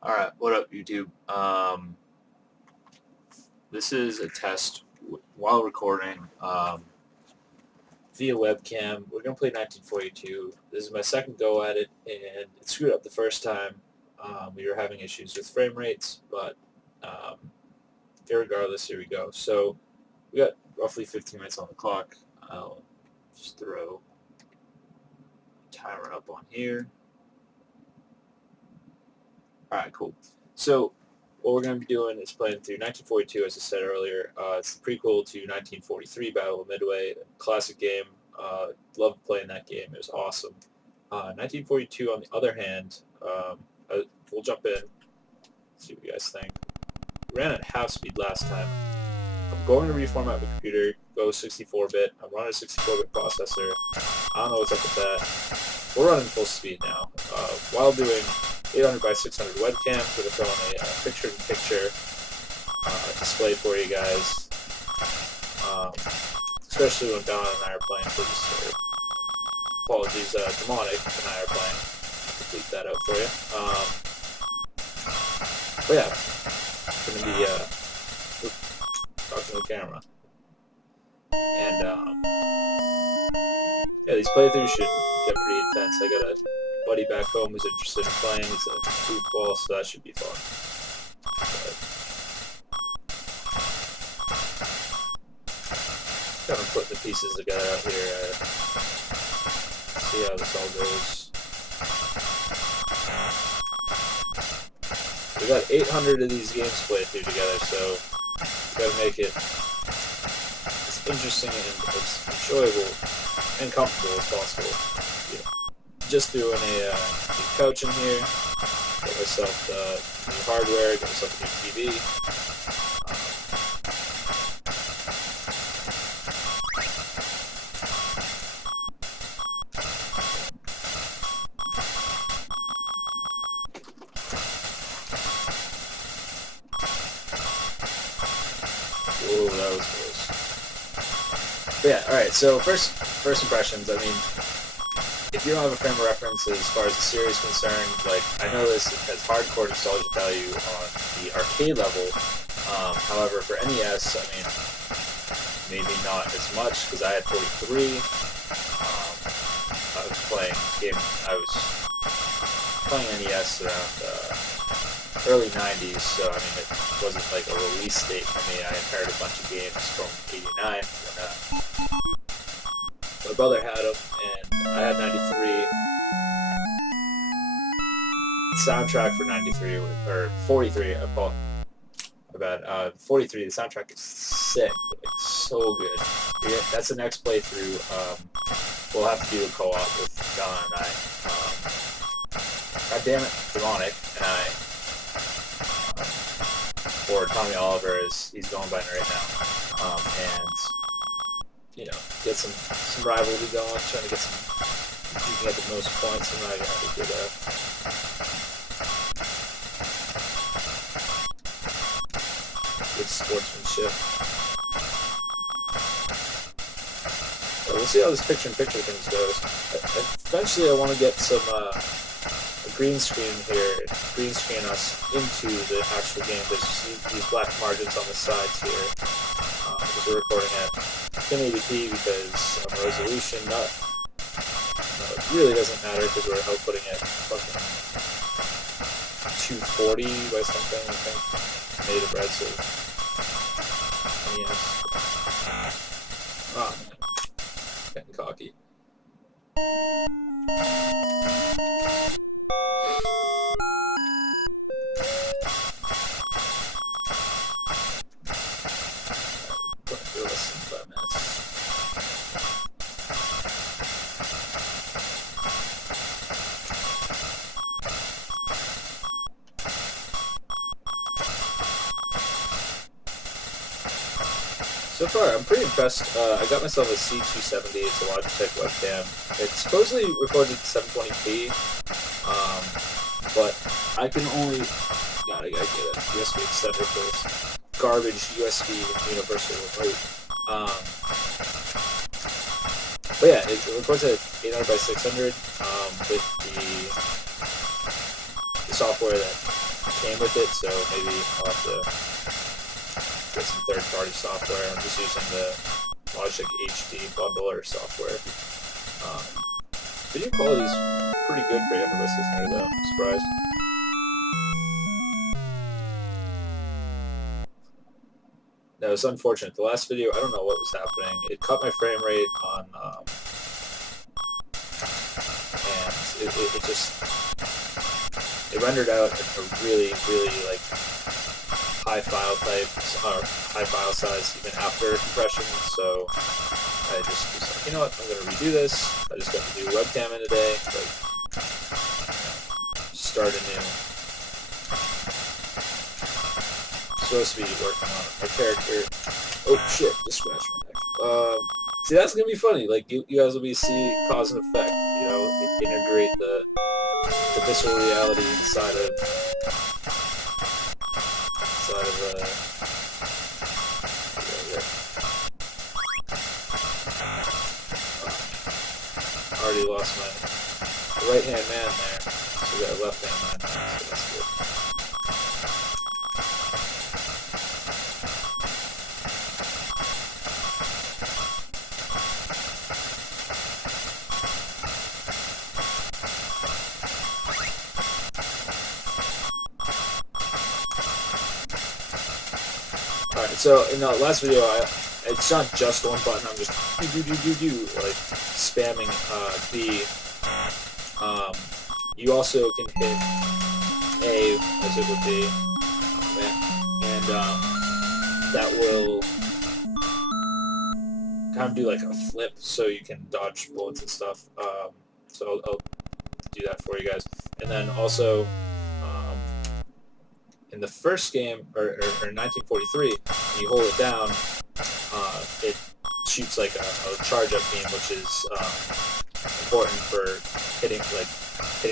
Alright, what up YouTube? This is a test while recording via webcam. We're going to play 1942. This is my second go at it, and it screwed up the first time. We were having issues with frame rates, but irregardless, here we go. So we got roughly 15 minutes on the clock. I'll just throw a timer up on here. Alright, cool. So what we're going to be doing is playing through 1942, as I said earlier. It's the prequel to 1943, Battle of Midway, a classic game. Loved playing that game. It was awesome. 1942, on the other hand, we'll jump in, see what you guys think. We ran at half speed last time. I'm going to reformat my computer, go 64-bit. I'm running a 64-bit processor. I don't know what's up with that. We're running full speed now. While doing 800 by 600 webcam, we're going to throw in a picture-in-picture display for you guys, especially when Don and I are playing. Apologies, Demonic and I are playing. I'll bleep that out for you. But yeah, I'm going to be talking to the camera. And yeah, these playthroughs should get pretty intense. I got a buddy back home who's interested in playing. He's a goofball, so that should be fun. But kind of putting the pieces together out here. See how this all goes. We got 800 of these games played through together, so gotta make it as interesting and as enjoyable and comfortable as possible. Yeah. Just threw in a new couch in here, got myself new hardware, got myself a new TV. Whoa, that was close. But yeah, alright, so first impressions, I mean, if you don't have a frame of reference as far as the series is concerned, like, I know this has hardcore nostalgia value on the arcade level. However, for NES, I mean, maybe not as much, because I had 43. I was playing NES around early 90s, so I mean, it wasn't like a release date for me. I inherited a bunch of games from 89. My brother had them, and I had 93. Soundtrack for 93, or 43, about 43, the soundtrack is sick, like, so good. Yeah, that's the next playthrough. We'll have to do a co-op with Don and I. God damn it, Demonic and I, or Tommy Oliver, as he's going by right now, and, you know, get some rivalry going, trying to get some, if you can get the most points, and I have a good sportsmanship. So we'll see how this picture-in-picture thing goes. Eventually I want to get some, a green screen here, green screen us into the actual game. There's these black margins on the sides here, because we're recording at 1080p because of resolution. No, it really doesn't matter because we're outputting at fucking 240 by something, I think. Native red, so NES. Oh man, getting cocky. So far, I'm pretty impressed. I got myself a C270. It's a Logitech webcam. It supposedly records at 720p, but I can only... God, I gotta get a USB extender for this garbage USB universal remote. But yeah, it records at 800 by 600 with the software that came with it, so maybe I'll have to get some third-party software. I'm just using the Logitech HD bundler software. Video quality is pretty good for Universe Listener, though. I'm surprised. No, it's unfortunate. The last video, I don't know what was happening. It cut my frame rate on, and it just, it rendered out a really, really, like, high file type, or high file size even after compression, so I just was like, you know what, I'm going to redo this. I just got the new webcam in today, like, start anew. Supposed to be working on our character. Oh shit, just scratched my neck. See, that's gonna be funny. Like you guys will be see cause and effect. You know, integrate the visceral reality inside of I already lost my right hand man there, so we got a left hand man now, so that's good. Alright, so in the last video, it's not just one button, I'm just do, like spamming B. You also can hit A, as it would be, and that will kind of do like a flip so you can dodge bullets and stuff. So I'll do that for you guys. And then also, in the first game, or 1943, when you hold it down, it shoots like a charge-up beam, which is important for hitting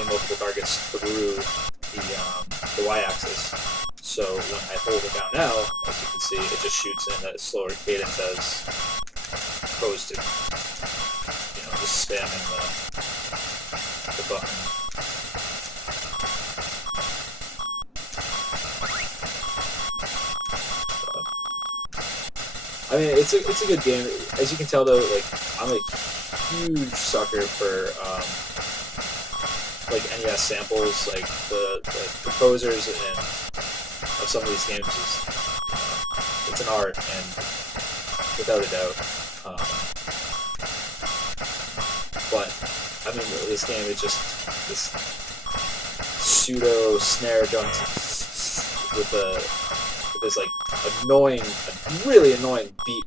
multiple targets through the y-axis. So when I hold it down now, as you can see, it just shoots in a slower cadence as opposed to, you know, just spamming the button. I mean, it's a good game. As you can tell, though, like I'm a huge sucker for like NES samples. Like the composers and of some of these games is it's an art, and without a doubt. But I mean, this game is just this pseudo snare jump with this like annoying, really annoying beat.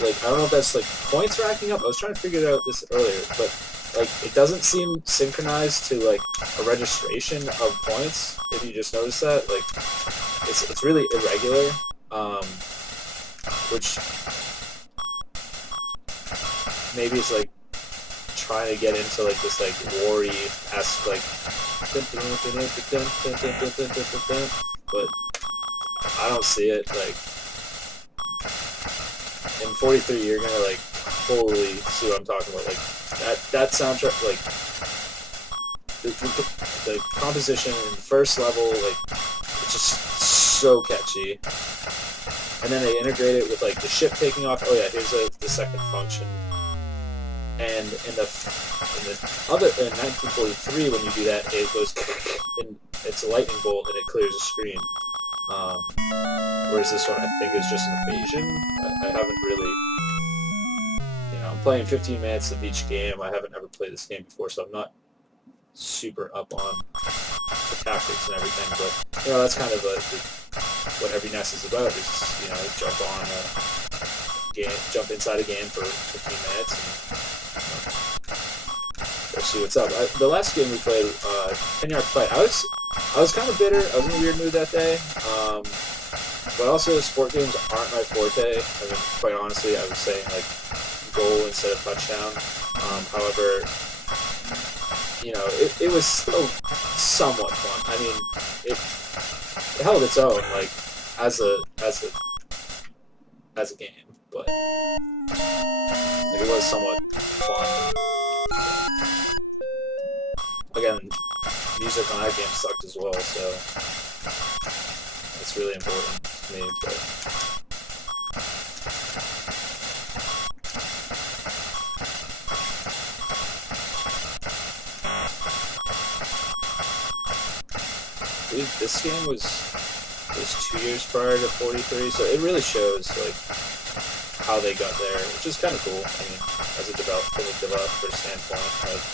Like I don't know if that's like points racking up. I was trying to figure out this earlier, but like it doesn't seem synchronized to like a registration of points. If you just notice that, like it's really irregular, which maybe it's like trying to get into like this like Wary-esque like, but I don't see it. Like in 43, you're gonna like totally see what I'm talking about. Like that soundtrack, like the composition in the first level, like it's just so catchy. And then they integrate it with like the ship taking off. Oh yeah, here's the second function. And in the other in 1943, when you do that, it goes in. It's a lightning bolt and it clears the screen. Whereas this one, I think, is just an evasion. I haven't really, you know, I'm playing 15 minutes of each game. I haven't ever played this game before, so I'm not super up on the tactics and everything. But you know, that's kind of what every NES is about. Is, you know, jump on a game, jump inside a game for 15 minutes, and we'll see what's up. The last game we played, 10-Yard Fight, I was kind of bitter. I was in a weird mood that day. But also, sport games aren't my forte. I mean, quite honestly, I was saying like goal instead of touchdown. However, you know, it was still somewhat fun. I mean, it held its own, like as a game, but like, it was somewhat fun. Again, music on that game sucked as well, so It's really important to me. But dude, this game was 2 years prior to 43, so it really shows like how they got there, which is kind of cool. I mean, as a developer standpoint, like,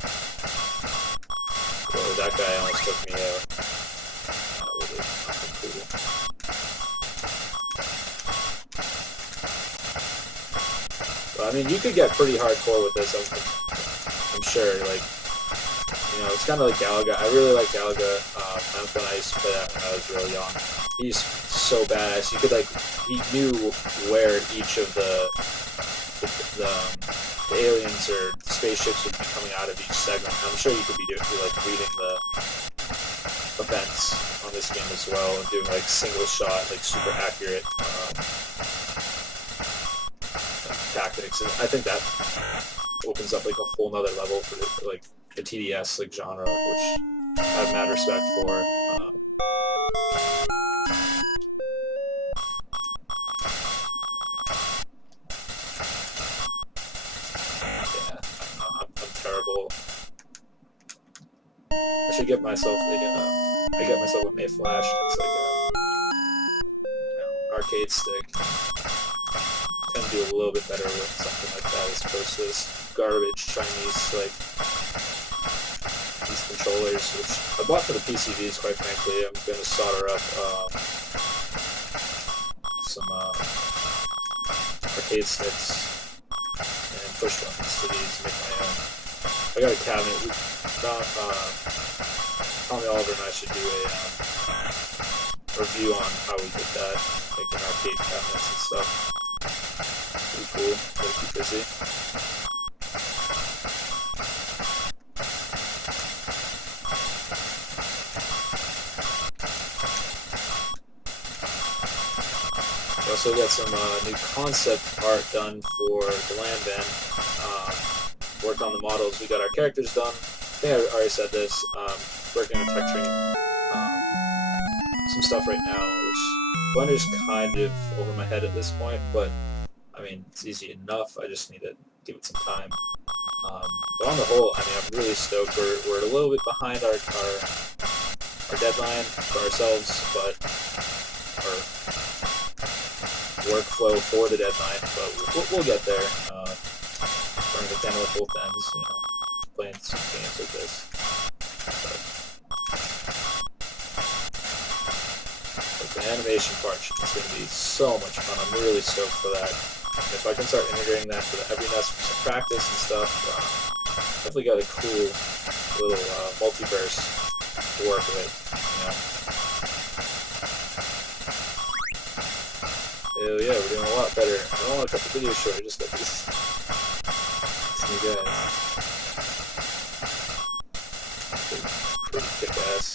well, that guy almost took me out. Not really nothing cool. But I mean, you could get pretty hardcore with this. I'm sure. Like, you know, it's kind of like Galaga. I really like Galaga. When I used to play that when I was real young. He's so badass. You could like, he knew where each of the aliens or spaceships would be coming out of each segment. I'm sure you could be like reading the events on this game as well and doing like single shot, like super accurate tactics. And I think that opens up like a whole nother level for like the TDS like genre, which I have mad respect for. I'm terrible. I should get myself I get myself a Mayflash. It's like a arcade stick. Kind of do a little bit better with something like that as opposed to this garbage Chinese like these controllers, which I bought for the PCVs. Quite frankly, I'm gonna solder up some arcade sticks and push buttons to these to make my own. I got a cabinet. Tommy Oliver and I should do a review on how we did that, making arcade cabinets and stuff. Pretty cool. Gotta keep busy. We also got some new concept art done for the Land Band. Worked on the models. We got our characters done. I think I already said this. Working on texturing some stuff right now, which Blender's kind of over my head at this point, but I mean, it's easy enough. I just need to give it some time. But on the whole, I mean, I'm really stoked. We're a little bit behind our deadline for ourselves, but our workflow for the deadline, but we'll get there. Burning the candle at both ends, you know, playing some games like this. But the animation part is going to be so much fun. I'm really stoked for that. If I can start integrating that to the every NES for some practice and stuff, definitely got a cool little multiverse to work with, you know. Hell yeah, we're doing a lot better. I don't want to cut the video short, I just got these new guys. Pretty kick-ass.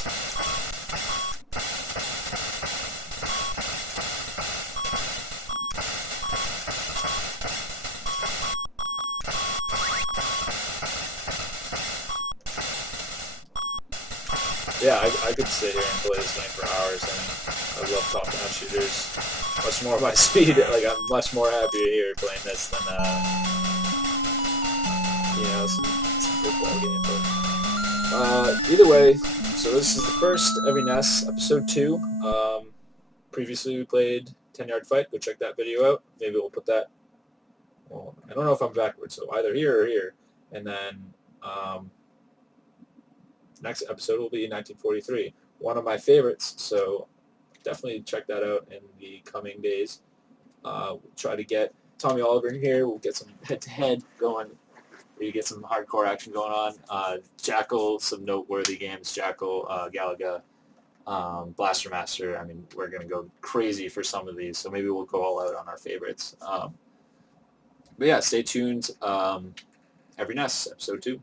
Yeah, I could sit here and play this game for hours. I mean, I love top-down shooters. Much more my speed. Like, I'm much more happier here playing this than, you know, some football game. But either way, so this is the first Every NES, episode 2. Previously we played 10-Yard Fight. Go check that video out. Maybe we'll put that. Well, I don't know if I'm backwards, so either here or here. And then next episode will be 1943, one of my favorites. So definitely check that out in the coming days. We'll try to get Tommy Oliver in here. We'll get some head-to-head going. You get some hardcore action going on. Jackal, some noteworthy games. Jackal, Galaga, Blaster Master. I mean, we're going to go crazy for some of these, so maybe we'll go all out on our favorites. But yeah, stay tuned. Every NES, episode 2.